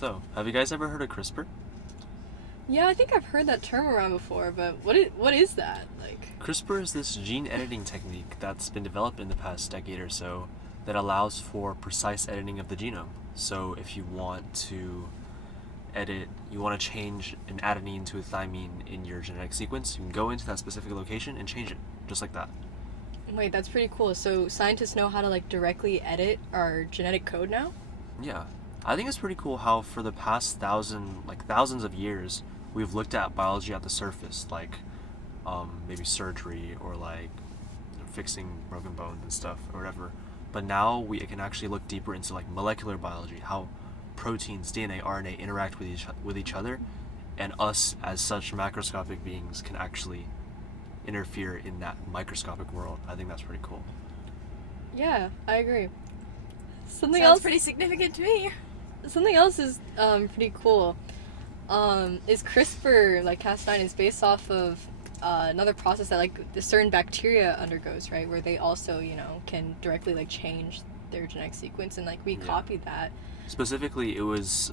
So, have you guys ever heard of CRISPR? Yeah, I think I've heard that term around before, but what is that? CRISPR is this gene editing technique that's been developed in the past decade or so that allows for precise editing of the genome. So, if you want to change an adenine to a thymine in your genetic sequence, you can go into that specific location and change it, just like that. Wait, that's pretty cool. So scientists know how to directly edit our genetic code now? Yeah. I think it's pretty cool how for the past thousands of years, we've looked at biology at the surface, maybe surgery or fixing broken bones and stuff or whatever. But now we can actually look deeper into molecular biology, how proteins, DNA, RNA interact with each other, and us as such macroscopic beings can actually interfere in that microscopic world. I think that's pretty cool. Yeah, I agree. Sounds pretty significant to me. Something else is pretty cool. Is CRISPR, Cas9, is based off of another process that the certain bacteria undergoes, right? Where they also, can directly change their genetic sequence, and we copied that. Specifically, it was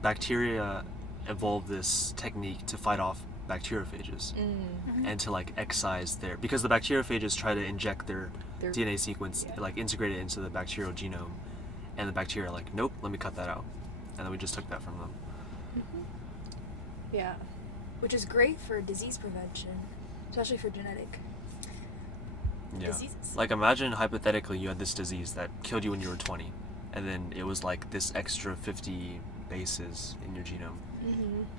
bacteria evolved this technique to fight off bacteriophages and to excise because the bacteriophages try to inject their DNA sequence, integrate it into the bacterial genome, and the bacteria are nope, let me cut that out, and then we just took that from them. Yeah, which is great for disease prevention, especially for genetic diseases. Imagine hypothetically you had this disease that killed you when you were 20, and then it was this extra 50 bases in your genome.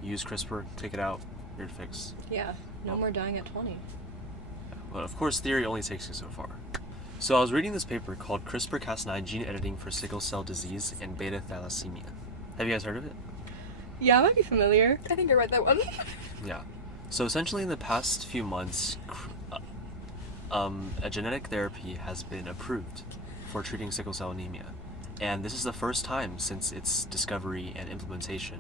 You use CRISPR, take it out, you're fixed. Yeah, no more dying at 20. But of course, theory only takes you so far. So I was reading this paper called CRISPR-Cas9 Gene Editing for Sickle Cell Disease and Beta Thalassemia. Have you guys heard of it? Yeah, I might be familiar. I think I read that one. Yeah. So essentially in the past few months, a genetic therapy has been approved for treating sickle cell anemia. And this is the first time since its discovery and implementation,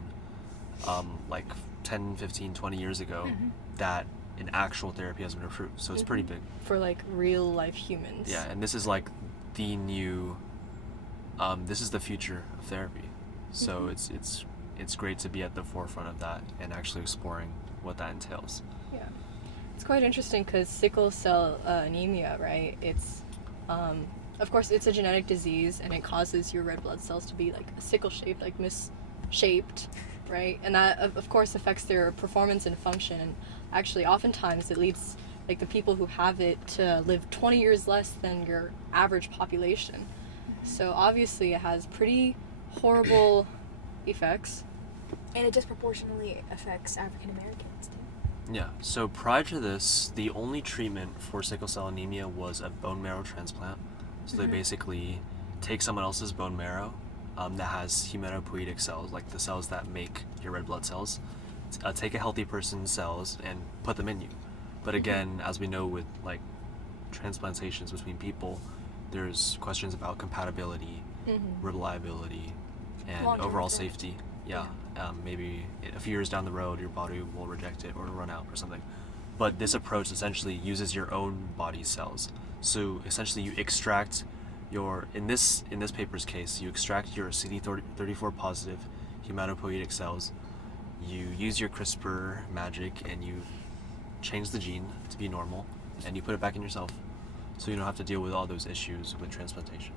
10, 15, 20 years ago, that an actual therapy has been approved. So it's pretty big. For real life humans. Yeah, and this is the new, this is the future of therapy. So it's great to be at the forefront of that and actually exploring what that entails. Yeah. It's quite interesting because sickle cell anemia, right? It's, of course, it's a genetic disease, and it causes your red blood cells to be sickle-shaped, misshaped, right? And that, of course, affects their performance and function. And actually, oftentimes, it leads the people who have it to live 20 years less than your average population. So obviously, it has pretty horrible effects. And it disproportionately affects African Americans too. Yeah, so prior to this, the only treatment for sickle cell anemia was a bone marrow transplant. So they basically take someone else's bone marrow that has hematopoietic cells, the cells that make your red blood cells, take a healthy person's cells and put them in you. But again, as we know with transplantations between people, there's questions about compatibility, reliability, and overall safety. Maybe a few years down the road, your body will reject it or run out or something. But this approach essentially uses your own body cells. So essentially, you extract in this paper's case, you extract your CD34 positive hematopoietic cells. You use your CRISPR magic and you change the gene to be normal, and you put it back in yourself, so you don't have to deal with all those issues with transplantation.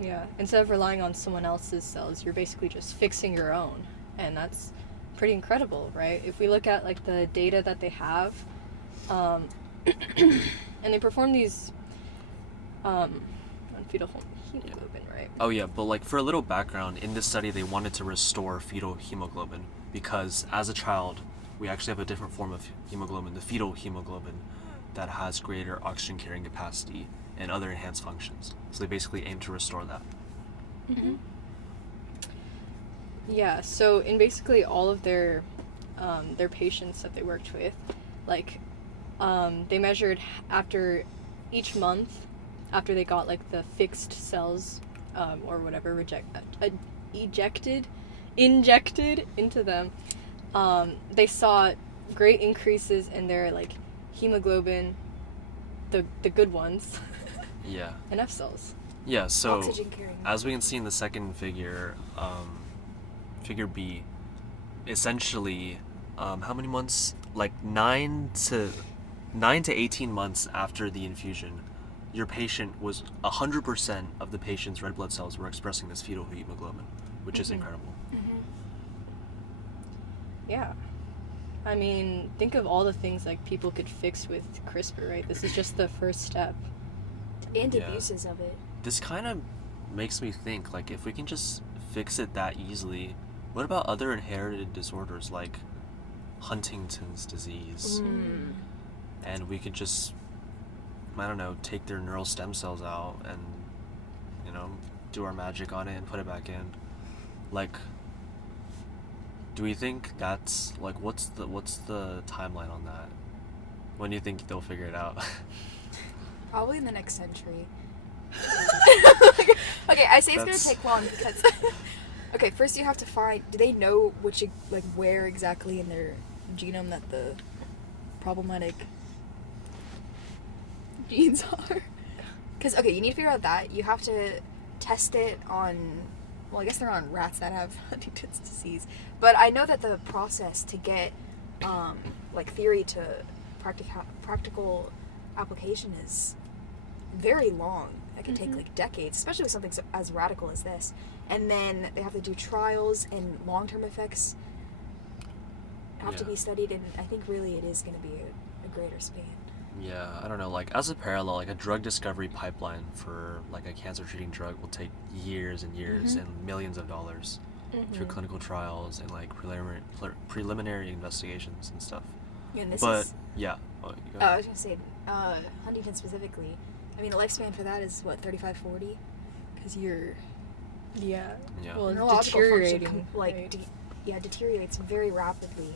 Yeah, instead of relying on someone else's cells, you're basically just fixing your own, and that's pretty incredible, right? If we look at the data that they have, and they perform these on fetal hemoglobin, right? Oh yeah, but for a little background, in this study they wanted to restore fetal hemoglobin because as a child we actually have a different form of hemoglobin, the fetal hemoglobin, that has greater oxygen carrying capacity and other enhanced functions. So they basically aim to restore that. Yeah, so in basically all of their patients that they worked with, they measured after each month, after they got the fixed cells or whatever injected into them, they saw great increases in their hemoglobin, the good ones. Yeah. And F cells. Yeah, so Oxygen carrying. as we can see in the second figure, figure B, essentially, how many months? Like 9 to 18 months after the infusion, your patient was 100% of the patient's red blood cells were expressing this fetal hemoglobin, which is incredible. Yeah. I mean, think of all the things like people could fix with CRISPR, right? This is just the first step. And Yeah. abuses of it. This kind of makes me think, like, if we can just fix it that easily, what about other inherited disorders like Huntington's disease? And we could just, I don't know, take their neural stem cells out and, you know, do our magic on it and put it back in. Like, do we think that's, like, what's the timeline on that? When do you think they'll figure it out? Probably in the next century. Okay, I say it's gonna take long because okay, first you have to find, do they know where exactly in their genome that the problematic genes are? Because, okay, you need to figure out that. You have to test it on, well, I guess they're on rats that have Huntington's disease. But I know that the process to get, theory to practical application is very long. That can take, decades, especially with something as radical as this. And then they have to do trials, and long-term effects have to be studied, and I think really it is going to be a greater span. Yeah, I don't know, like, as a parallel, like, a drug discovery pipeline for, like, a cancer-treating drug will take years and years and millions of dollars through clinical trials and, like, preliminary investigations and stuff. Yeah, and this But, is, yeah. Oh, you go I ahead. was going to say, Huntington specifically, I mean, the lifespan for that is, 35, 40? Because you're... Yeah. Yeah. Well, neurological deteriorating. function, right? deteriorates very rapidly,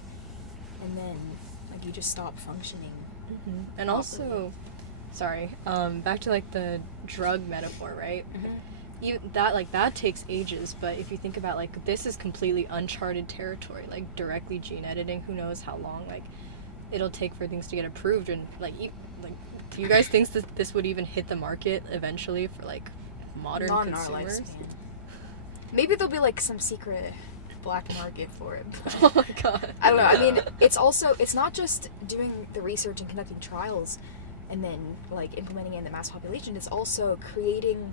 and then, you just stop functioning. And also, sorry, back to like the drug metaphor, right? That takes ages, but if you think about like this is completely uncharted territory, like directly gene editing, who knows how long like it'll take for things to get approved, and do you guys think that this would even hit the market eventually for like modern Not in our consumers? lifespan. Maybe there'll be like some secret black market for it. But Oh my god. I don't know. I mean, it's not just doing the research and conducting trials and then like implementing it in the mass population. It's also creating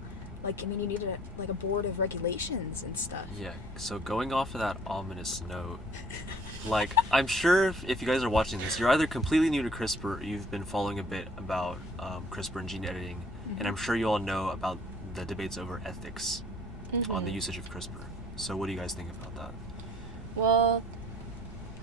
you need a board of regulations and stuff. Yeah, so going off of that ominous note, like, I'm sure if you guys are watching this, you're either completely new to CRISPR or you've been following a bit about CRISPR and gene editing, and I'm sure you all know about the debates over ethics on the usage of CRISPR. So what do you guys think about that? Well,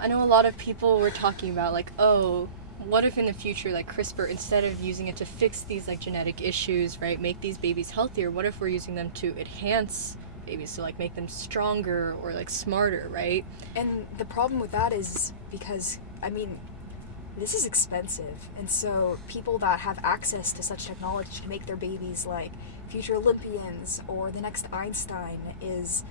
I know a lot of people were talking about like, oh, what if in the future like CRISPR, instead of using it to fix these like genetic issues, right, make these babies healthier, what if we're using them to enhance babies, to like make them stronger or like smarter, right? And the problem with that is because, I mean, this is expensive, and so people that have access to such technology to make their babies like future Olympians or the next Einstein is,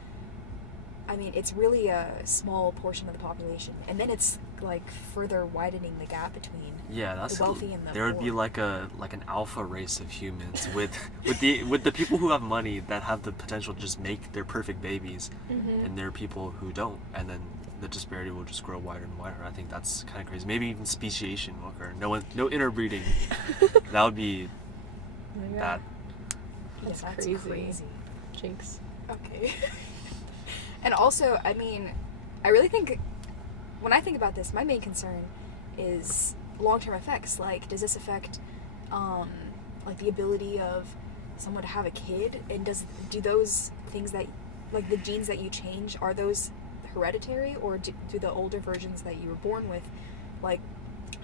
I mean, it's really a small portion of the population, and then it's like further widening the gap between that's the wealthy and the there would be poor. like an alpha race of humans with the people who have money that have the potential to just make their perfect babies, and there are people who don't, and then the disparity will just grow wider and wider. I think that's kind of crazy. Maybe even speciation will occur. No interbreeding. That would be bad. That's Yeah, crazy. Jinx. Okay. And also, I mean, I really think, when I think about this, my main concern is long-term effects. Like, does this affect, the ability of someone to have a kid? And do those things that, like, the genes that you change, are those hereditary? Or do the older versions that you were born with, like,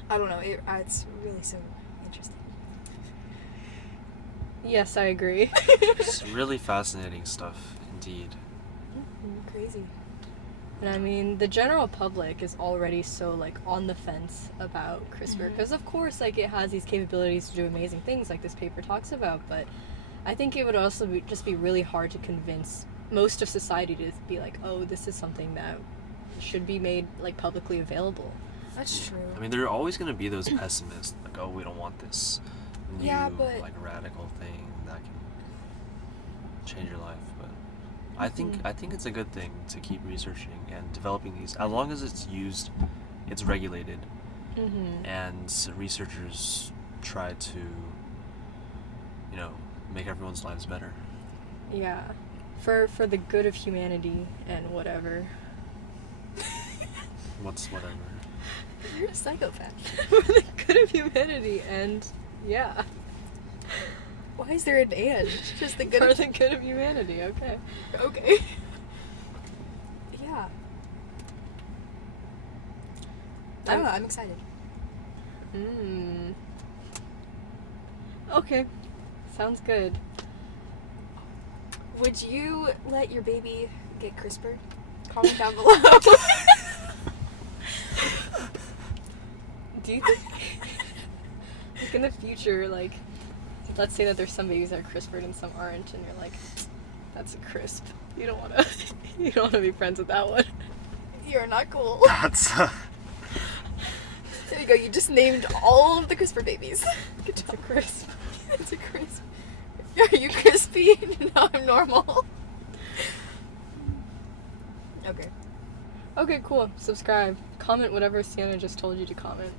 I don't know, it's really so interesting. Yes, I agree. It's really fascinating stuff, indeed. Crazy. And I mean, the general public is already so like on the fence about CRISPR because of course like it has these capabilities to do amazing things like this paper talks about, but I think it would also just be really hard to convince most of society to be like, oh, this is something that should be made like publicly available. That's true. I mean, there are always going to be those pessimists, like, oh, we don't want this new, Yeah, but- like, radical thing that can change your life. But I think it's a good thing to keep researching and developing these. As long as it's used, it's regulated, and researchers try to, make everyone's lives better. Yeah. For the good of humanity and whatever. What's whatever? You're a psychopath. For the good of humanity and yeah. Why is there an and? Just the good For of the good of humanity, okay. Okay. Yeah. I don't know, I'm excited. Okay. Sounds good. Would you let your baby get CRISPR? Comment down below. Do you think, like, in the future, like, let's say that there's some babies that are CRISPR'd and some aren't, and you're like, that's a crisp. You don't wanna be friends with that one. You're not cool. That's. There you go, you just named all of the CRISPR babies. Good It's a job. crisp. It's a crisp. Are you crispy? No, I'm normal. Okay. Okay, cool. Subscribe. Comment whatever Sienna just told you to comment.